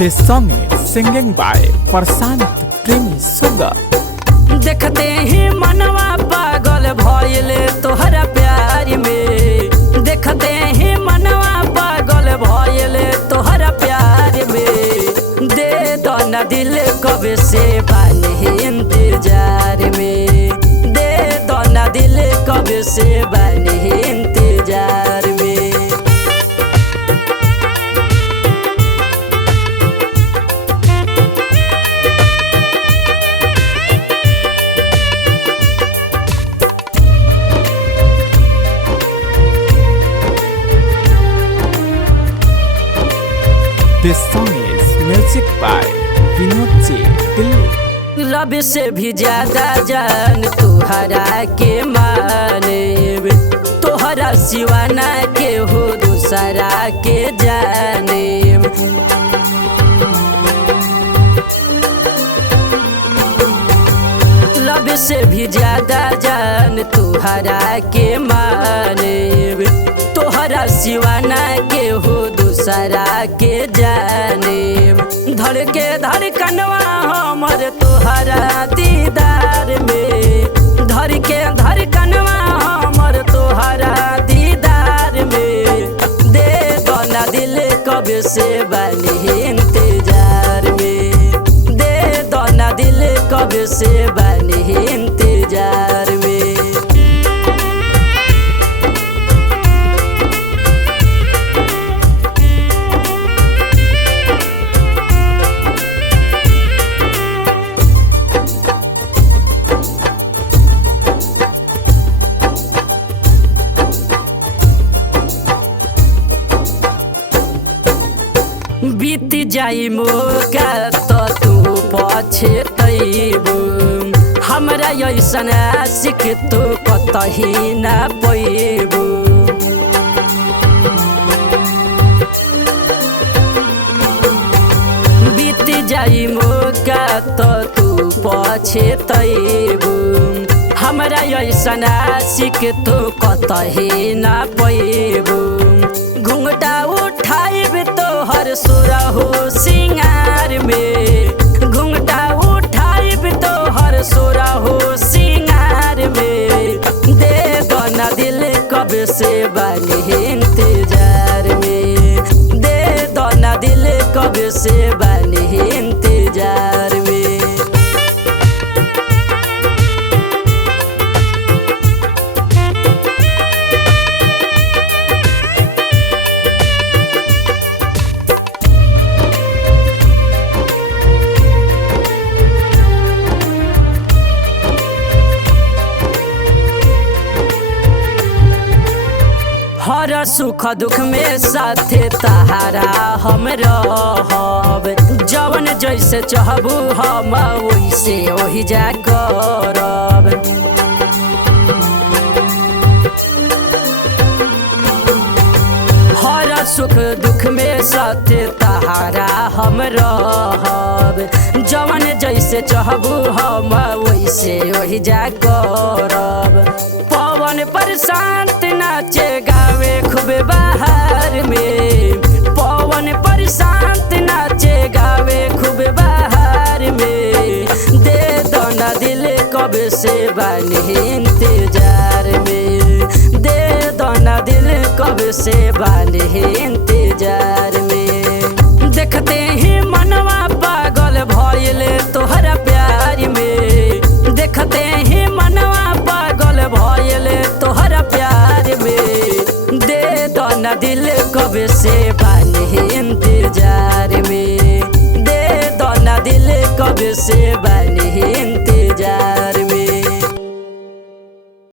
This song is singing by Prashant प्रेमी सुगा। देखते ही मनवा पागल भइले तोहरा प्यार में, देखते ही मनवा पागल भइले तोहरा प्यार में। दे दो ना दिल कब से बानी इंतजार में, दे दो ना दिल कब से बानी इंतजार में। This song is music by Vinod ji Delhi. रब से भी ज्यादा जान तुहरा के माने, तोहरा सिवाना के हो दूसरा के जाने। रब से भी ज्यादा जान तुहरा के माने, तोहरा सिवाना के हो दूसरा के जाने। धड़के धड़कनवा हमर तोहरा दीदार में, धड़के धड़कनवा हमर तोहरा दीदार में। दे दो ना दिल कब से बानी इंतजार में, दे दो ना दिल कब से बानी इंतजार में। बीत जाई मौका तो तू पछतैबू, हमरा ऐसन आशिक तो कतही ना पैबू। बीत जाई मौका तो तू पछतैबू, हमरा ऐसन आशिक तो कतही ना पैबू। घुंघटा उठाइब तोहर सुरहो सिंगार में, घुंघटा उठाइब तोहर सुरहो सिंगार में। दे दो ना दिल कब से बानी इंतजार में, दे दो ना दिल कब से बानी इंतजार में। हर सुख दुख में साथे तहारा हम रहब, जवन जैसे चाहबू हम वैसे वही जा करब। हर सुख दुख में साथे तहारा हम रहब, जवन जैसे चाहबू हम वैसे वही जा करब। पवन प्रशांत नाचे गावे खूब बाहर में, पवन प्रशांत नाचे गावे खूब बाहर में। दे दो ना दिल कब से बानी इंतजार में, दे दो ना दिल कब से बानी इंतजार में। देखते ही मनवा पागल भइले तोहरा प्यार में, देखते ही मनवा पागल भइले तोहरा प्यार में। दे दो ना दिल कब से बानी इंतजार में, दे दो ना दिल कब से